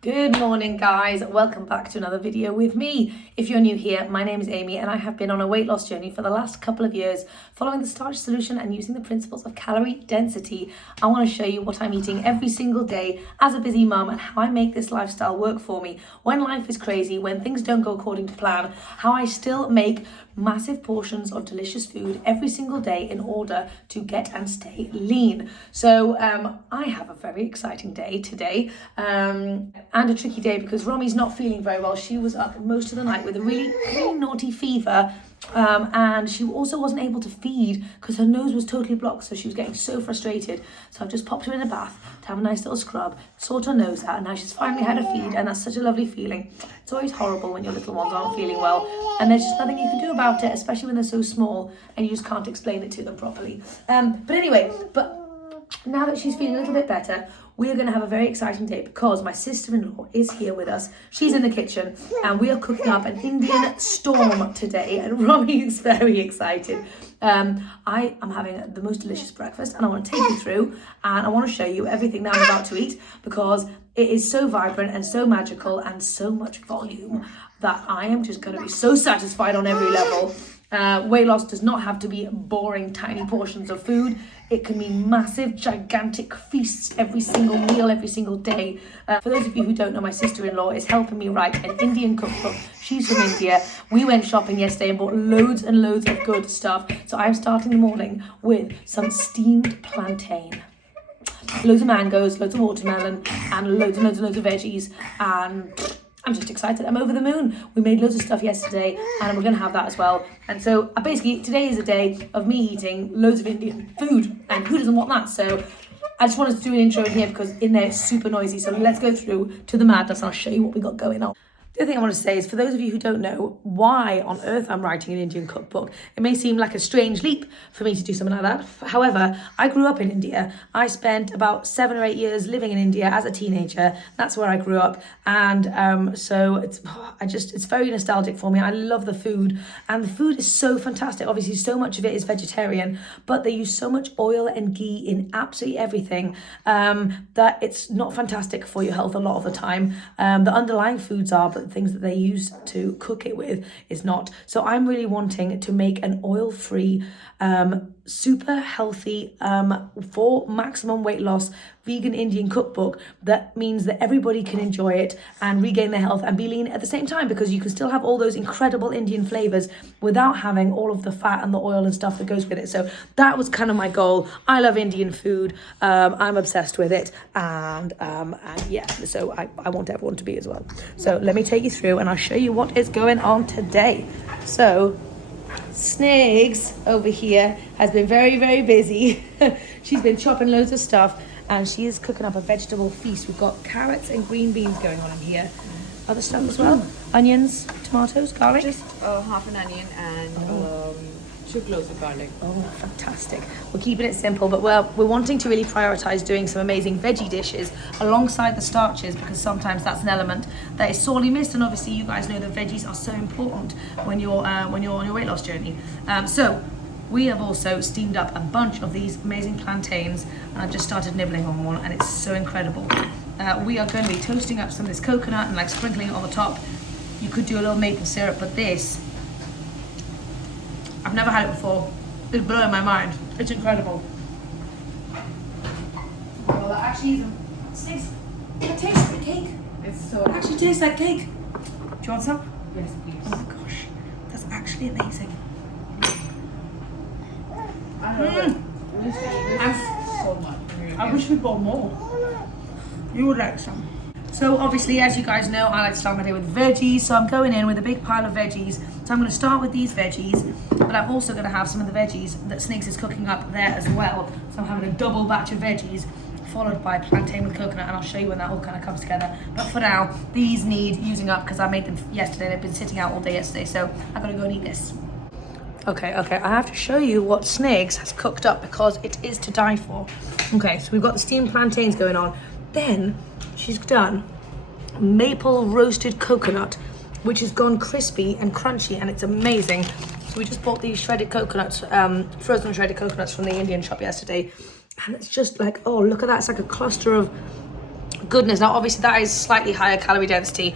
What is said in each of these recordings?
Good morning, guys. Welcome back to another video with me. If you're new here, my name is Amy and I have been on a weight loss journey for the last couple of years following the Starch Solution and using the principles of calorie density. I want to show you what I'm eating every single day as a busy mum and how I make this lifestyle work for me when life is crazy, when things don't go according to plan, how I still make massive portions of delicious food every single day in order to get and stay lean. So I have a very exciting day today and a tricky day because Romy's not feeling very well. She was up most of the night with a really naughty fever, and she also wasn't able to feed because her nose was totally blocked, so she was getting so frustrated. So I've just popped her in a bath to have a nice little scrub, sort her nose out, and now she's finally had a feed, and that's such a lovely feeling. It's always horrible when your little ones aren't feeling well and there's just nothing you can do about it, especially when they're so small and you just can't explain it to them properly. But anyway, now that she's feeling a little bit better, we are going to have a very exciting day because my sister-in-law is here with us. She's in the kitchen and we are cooking up an Indian storm today, and Romy is very excited. I am having the most delicious breakfast and I want to take you through and I want to show you everything that I'm about to eat because it is so vibrant and so magical and so much volume that I am just going to be so satisfied on every level. Weight loss does not have to be boring tiny portions of food. It can be massive gigantic feasts every single meal, every single day. For those of you who don't know, my sister-in-law is helping me write an Indian cookbook. She's from India. We went shopping yesterday and bought loads and loads of good stuff. So I'm starting the morning with some steamed plantain, loads of mangoes, loads of watermelon, and loads of veggies, and I'm just excited. I'm over the moon. We made loads of stuff yesterday and we're going to have that as well. And so basically today is a day of me eating loads of Indian food, and who doesn't want that? So I just wanted to do an intro in here because in there it's super noisy. So let's go through to the madness and I'll show you what we got going on. The other thing I want to say is, for those of you who don't know why on earth I'm writing an Indian cookbook, it may seem like a strange leap for me to do something like that. However, I grew up in India. I spent about 7 or 8 years living in India as a teenager. That's where I grew up. And so it's very nostalgic for me. I love the food, and the food is so fantastic. Obviously, so much of it is vegetarian, but they use so much oil and ghee in absolutely everything that it's not fantastic for your health a lot of the time. The underlying foods are, but the things that they use to cook it with is not. So I'm really wanting to make an oil-free, super healthy, for maximum weight loss vegan Indian cookbook that means that everybody can enjoy it and regain their health and be lean at the same time, because you can still have all those incredible Indian flavors without having all of the fat and the oil and stuff that goes with it. So that was kind of my goal. I love Indian food. I'm obsessed with it, and yeah, so I want everyone to be as well. So let me take you through and I'll show you what is going on today. So Sniggs over here has been very busy. She's been chopping loads of stuff and she is cooking up a vegetable feast. We've got carrots and green beans going on in here. Other stuff as well. Onions, tomatoes, garlic. Just half an onion and 2 cloves of garlic. Oh, fantastic. We're keeping it simple, but we're wanting to really prioritize doing some amazing veggie dishes alongside the starches, because sometimes that's an element that is sorely missed, and obviously you guys know that veggies are so important when you're on your weight loss journey. So we have also steamed up a bunch of these amazing plantains, and I've just started nibbling on one and it's so incredible. We are going to be toasting up some of this coconut and like sprinkling it on the top. You could do a little maple syrup, but this, I've never had it before. It's blowing my mind. It's incredible. Well, that actually it tastes like cake. It's so It actually tastes like cake. Do you want some? Yes, please. Oh my gosh, that's actually amazing. I love it. This is so much. I wish we bought more. You would like some. So obviously, as you guys know, I like to start my day with veggies. So I'm going in with a big pile of veggies. So I'm going to start with these veggies, but I'm also going to have some of the veggies that Sniggs is cooking up there as well. So I'm having a double batch of veggies, followed by plantain with coconut, and I'll show you when that all kind of comes together. But for now, these need using up because I made them yesterday. They've been sitting out all day yesterday, so I'm going to go and eat this. Okay, I have to show you what Sniggs has cooked up because it is to die for. Okay, so we've got the steamed plantains going on. Then she's done maple roasted coconut, which has gone crispy and crunchy, and it's amazing. So we just bought these shredded coconuts, frozen shredded coconuts from the Indian shop yesterday, and it's just like, oh, look at that. It's like a cluster of goodness. Now, obviously that is slightly higher calorie density,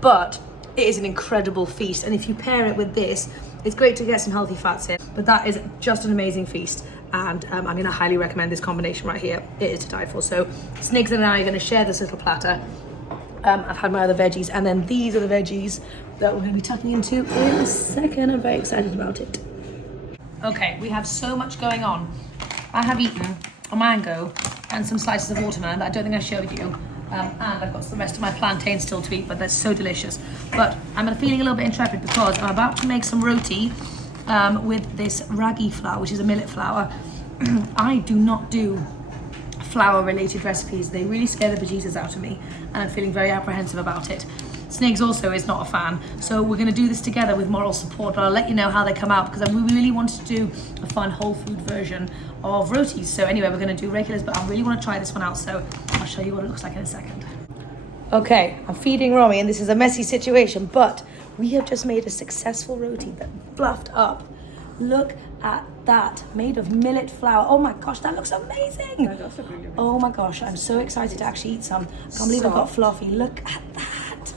but it is an incredible feast. And if you pair it with this, it's great to get some healthy fats in, but that is just an amazing feast. And I mean, I highly recommend this combination right here. It is to die for. So Snigs and I are going to share this little platter. I've had my other veggies, and then these are the veggies that we're going to be tucking into in a second. I'm very excited about it. Okay, we have so much going on. I have eaten a mango and some slices of watermelon that I don't think I showed you. And I've got the rest of my plantain still to eat, but they're so delicious. But I'm feeling a little bit intrepid because I'm about to make some roti with this ragi flour, which is a millet flour. I do not do flour related recipes. They really scare the bejesus out of me, and I'm feeling very apprehensive about it. Snigs also is not a fan, so we're going to do this together with moral support, but I'll let you know how they come out because we really wanted to do a fun whole food version of rotis. So anyway, we're going to do regulars, but I really want to try this one out, so I'll show you what it looks like in a second. Okay, I'm feeding Romy, and this is a messy situation, but we have just made a successful roti that fluffed up. Look at that, made of millet flour. Oh my gosh, that looks amazing. That does look really amazing. Oh my gosh, I'm so excited to actually eat some. I can't believe I got fluffy. Look at that.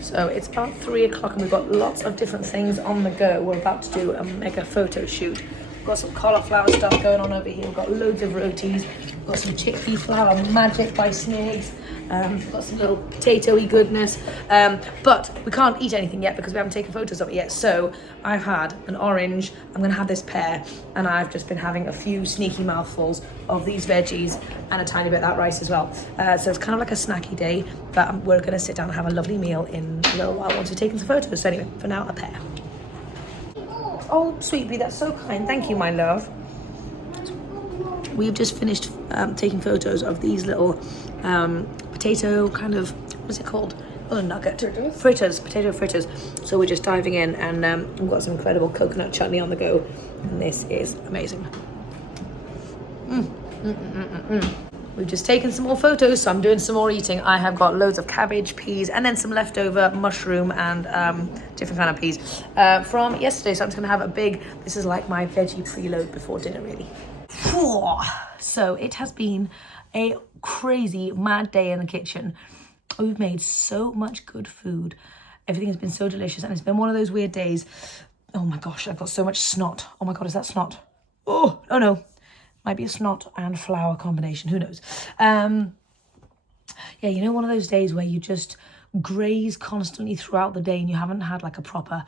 So it's about 3 o'clock and we've got lots of different things on the go. We're about to do a mega photo shoot. We've got some cauliflower stuff going on over here. We've got loads of rotis. We've got some chickpea flour magic by Snigs. We've got some little potato-y goodness. But we can't eat anything yet because we haven't taken photos of it yet. So I've had an orange. I'm going to have this pear. And I've just been having a few sneaky mouthfuls of these veggies and a tiny bit of that rice as well. So it's kind of like a snacky day. But we're going to sit down and have a lovely meal in a little while once we've taken some photos. So anyway, for now, a pear. Oh, sweetie, that's so kind. Thank you, my love. We've just finished taking photos of these little potato kind of, what's it called? Oh, a nugget. Fritters, potato fritters. So we're just diving in, and we've got some incredible coconut chutney on the go, and this is amazing. We've just taken some more photos, so I'm doing some more eating. I have got loads of cabbage, peas, and then some leftover mushroom and different kind of peas from yesterday. So I'm just gonna have a big, this is like my veggie preload before dinner, really. So it has been a crazy, mad day in the kitchen. We've made so much good food. Everything has been so delicious, and it's been one of those weird days. Oh my gosh, I've got so much snot. Oh my God, is that snot? Oh no. Might be a snot and flour combination, who knows? Yeah, you know, one of those days where you just graze constantly throughout the day and you haven't had like a proper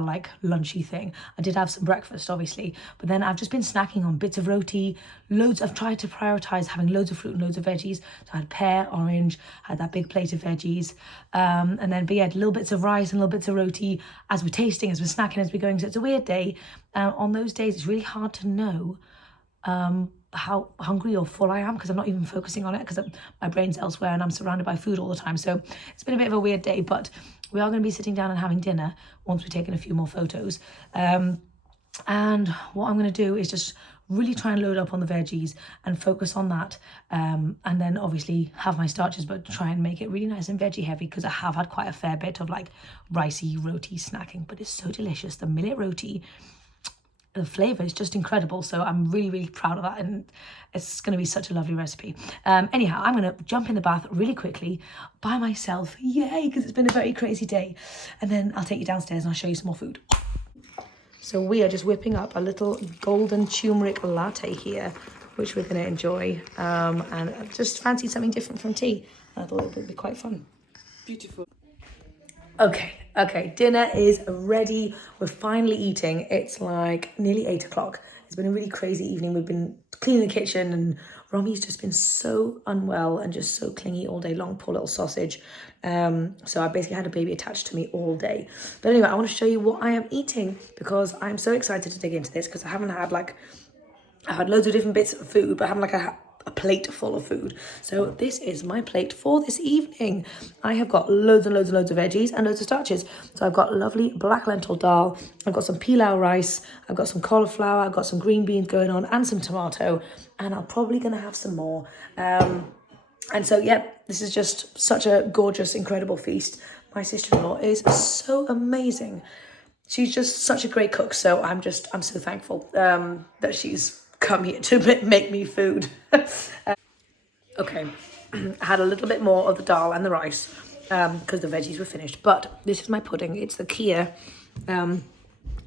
like lunchy thing. I did have some breakfast, obviously, but then I've just been snacking on bits of roti, loads. I've tried to prioritize having loads of fruit and loads of veggies. So I had pear, orange, had that big plate of veggies, and then, but yeah, little bits of rice and little bits of roti as we're tasting, as we're snacking, as we're going. So it's a weird day. On those days, it's really hard to know how hungry or full I am because I'm not even focusing on it because my brain's elsewhere and I'm surrounded by food all the time. So it's been a bit of a weird day, but we are going to be sitting down and having dinner once we've taken a few more photos. And what I'm going to do is just really try and load up on the veggies and focus on that. And then obviously have my starches, but try and make it really nice and veggie heavy because I have had quite a fair bit of like ricey roti snacking, but it's so delicious. The millet roti, the flavour is just incredible, so I'm really, really proud of that, and it's going to be such a lovely recipe. Anyhow, I'm going to jump in the bath really quickly by myself, yay, because it's been a very crazy day, and then I'll take you downstairs and I'll show you some more food. So we are just whipping up a little golden turmeric latte here, which we're going to enjoy, and I just fancied something different from tea, and I thought it would be quite fun. Beautiful. Okay, dinner is ready. We're finally eating. It's like nearly 8 o'clock. It's been a really crazy evening. We've been cleaning the kitchen and Romy's just been so unwell and just so clingy all day long, poor little sausage. So I basically had a baby attached to me all day. But anyway, I want to show you what I am eating because I'm so excited to dig into this because I haven't had I've had loads of different bits of food, but I haven't a plate full of food. So this is my plate for this evening. I have got loads and loads and loads of veggies and loads of starches. So I've got lovely black lentil dal, I've got some pilau rice, I've got some cauliflower, I've got some green beans going on and some tomato, and I'm probably gonna have some more. And so yeah, this is just such a gorgeous, incredible feast. My sister-in-law is so amazing. She's just such a great cook. So I'm so thankful that she's come here to make me food. Okay, I had a little bit more of the dal and the rice because the veggies were finished. But this is my pudding. It's the Kia, and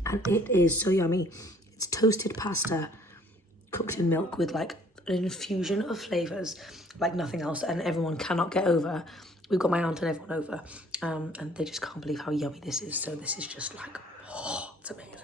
it is so yummy. It's toasted pasta cooked in milk with like an infusion of flavors like nothing else, and everyone cannot get over. We've got my aunt and everyone over, and they just can't believe how yummy this is. So this is just like, oh, it's amazing.